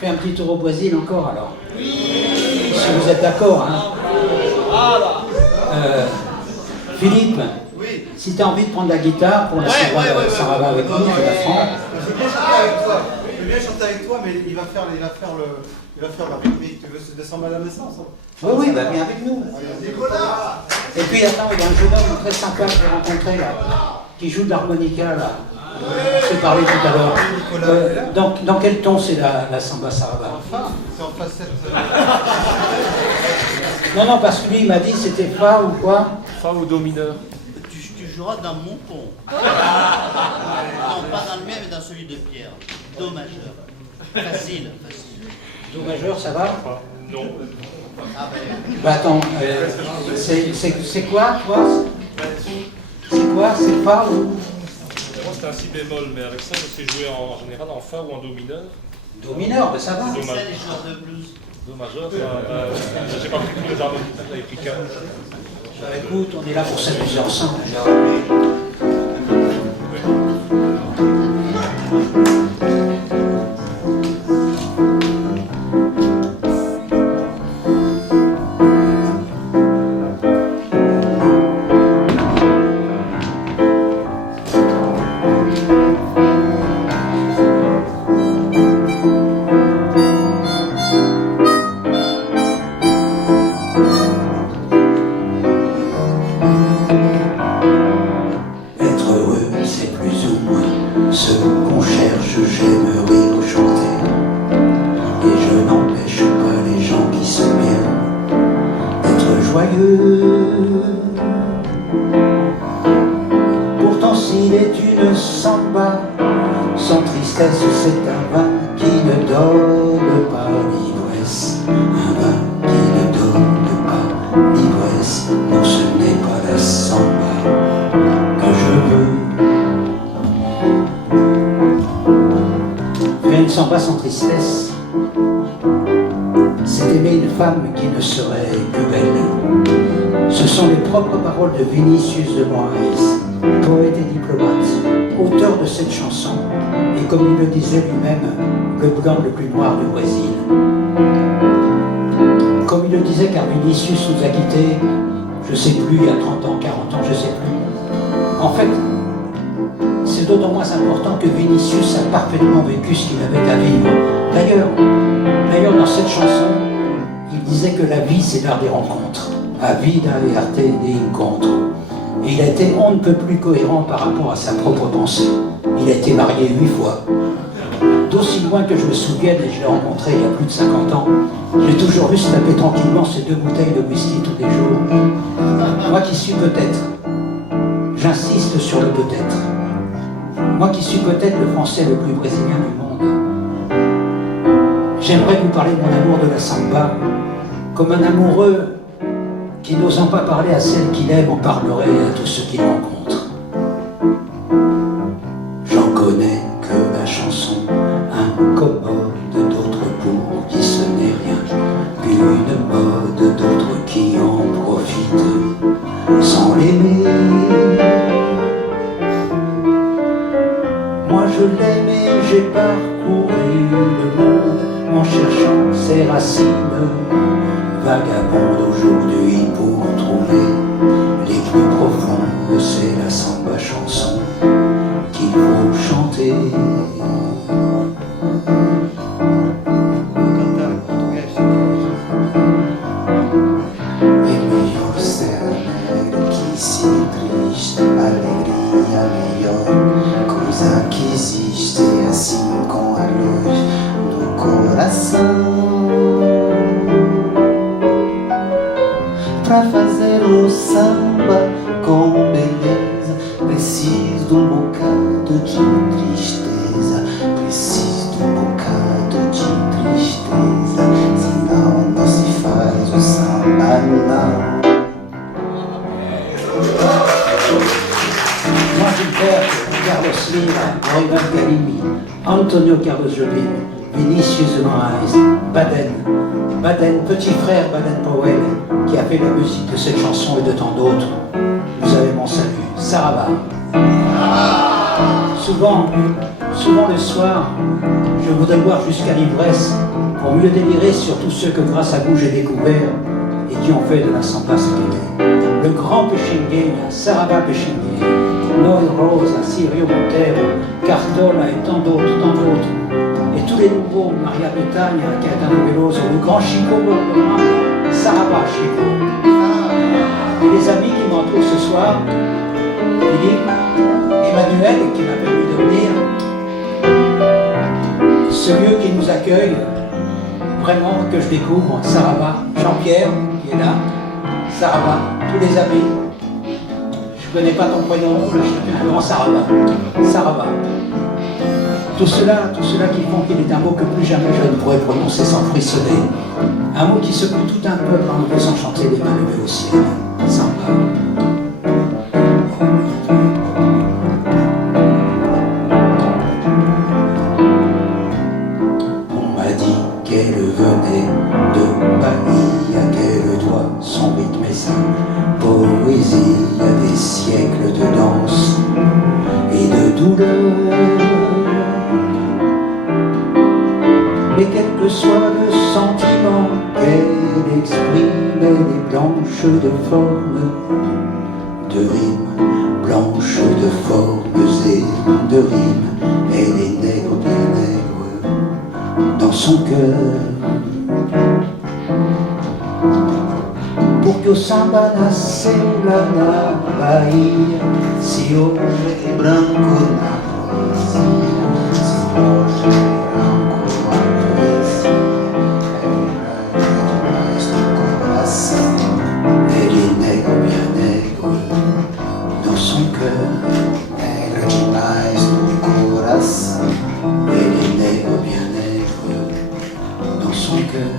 fais un petit tour au Brésil encore alors. Si vous êtes d'accord, hein. Philippe, si tu as envie de prendre la guitare pour la Sarava avec nous, je la prends. Je veux bien chanter avec toi. Je veux bien chanter avec toi, mais il va faire la rythmique. Tu veux se descendre à la naissance? Oui, bah viens avec nous. Et puis attends, il y a un jeune homme très sympa que j'ai rencontré là, qui joue de l'harmonica là. On s'est parlé tout à l'heure. Dans quel ton c'est la samba sarava? C'est en facette. Non, parce que lui il m'a dit c'était fa ou quoi? Fa ou do mineur. Tu joueras dans mon ton. Non, pas dans le mien, mais dans celui de Pierre. Do majeur. Facile. Do majeur, ça va? Non. Bah attends, c'est quoi toi? C'est quoi? C'est fa ou? Moi c'est un si bémol, mais avec ça je sais jouer en général en fa ou en do mineur. Do mineur, bah ça va. C'est ça les joueurs de blues. Do majeur, j'ai pas pris tous les harmonicas, j'avais pris 4. Bah, écoute, on est là pour s'amuser ensemble. Pourtant s'il est une samba, sans tristesse c'est un vin qui ne donne pas l'ivresse. Un vin qui ne donne pas l'ivresse. Non, ce n'est pas la samba que je veux. Faire une samba sans tristesse, c'est aimer une femme qui ne serait que belle. Ce sont les propres paroles de Vinicius de Moraes, poète et diplomate, auteur de cette chanson, et comme il le disait lui-même, le blanc le plus noir du Brésil. Comme il le disait, car Vinicius nous a quittés, je sais plus, il y a 30 ans, 40 ans, je sais plus. En fait, c'est d'autant moins important que Vinicius a parfaitement vécu ce qu'il avait à vivre. D'ailleurs, dans cette chanson, il disait que la vie, c'est l'art des rencontres. A vida e arte de encontro. Et il a été on ne peut plus cohérent par rapport à sa propre pensée. Il a été marié 8 fois. D'aussi loin que je me souvienne, et je l'ai rencontré il y a plus de 50 ans, j'ai toujours vu se taper tranquillement ces 2 bouteilles de whisky tous les jours. Moi qui suis peut-être, j'insiste sur le peut-être, moi qui suis peut-être le français le plus brésilien du monde, j'aimerais vous parler de mon amour de la samba, comme un amoureux qui, n'osant pas parler à celle qu'il aime, en parlerait à tous ceux qu'il rencontre. J'en connais que la chanson incommode d'autres pour qui ce n'est rien qu'une mode, d'autres qui en profitent sans l'aimer. Moi je l'aime et j'ai parcouru le monde en cherchant ses racines vagabonde aujourd'hui pour trouver les plus profondes. C'est la samba chanson qu'il faut chanter. É melhor ser alegre que se triste. Alegria melhor coisa que existe, assim com a luz do coração. Pra fazer um samba com beleza, preciso de bocado de tristeza. Preciso de bocado de tristeza, senão não se faz o samba, não. Moi Gilberto, Carlos Lira, Raymond Galimi, Antonio Carlos Jobim, Vinicius de Moraes, Baden, petit frère Baden-Powell, qui a fait la musique de cette chanson et de tant d'autres. Vous avez mon salut. Sarava. Souvent Souvent le soir, je voudrais boire jusqu'à l'ivresse pour mieux délirer sur tous ceux que grâce à vous j'ai découvert et qui ont fait de la samba ce qu'elle est. Le grand Pechengueña, Saraba Pechengueña, Noé Rosa, Sirio Montero, Cartola et tant d'autres, et tous les nouveaux, Maria Betania, Caetano Veloso, le grand Chico Bordomanda, Saraba Chico. Et les amis qui m'entourent ce soir, Philippe, Emmanuel qui m'a permis de venir, ce lieu qui nous accueille, vraiment que je découvre, Saraba, Jean-Pierre qui est là, Saraba, tous les amis. Je ne connais pas ton prénom, là je t'appelle un grand Saraba. Saraba. Tout cela qui font qu'il est un mot que plus jamais je ne pourrais prononcer sans frissonner. Un mot qui secoue tout un peuple en nous faisant chanter des mains levées au ciel. Samba. On m'a dit qu'elle venait de Bahia, qu'elle doit son rythme et sa poésie à des siècles de danse et de douleur. Mais quel que soit le sentiment qu'elle exprime, elle est blanche de forme, de rimes, blanche de formes et de rimes. Elle est nègre, bien nègre, dans son cœur. Porque o samba nasceu lá na Bahia, se hoje é branco na poesia, se hoje é branco na poesia, é demais do coração. Elle est nègre, bien nègre, dans son cœur, nègre demais do coração. Elle est nègre, bien nègre, dans son cœur.